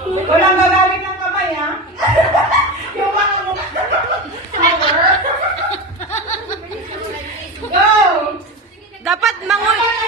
Walang gagamit ng kamay, ha? Yung mga mukha. Go! Dapat mangulit.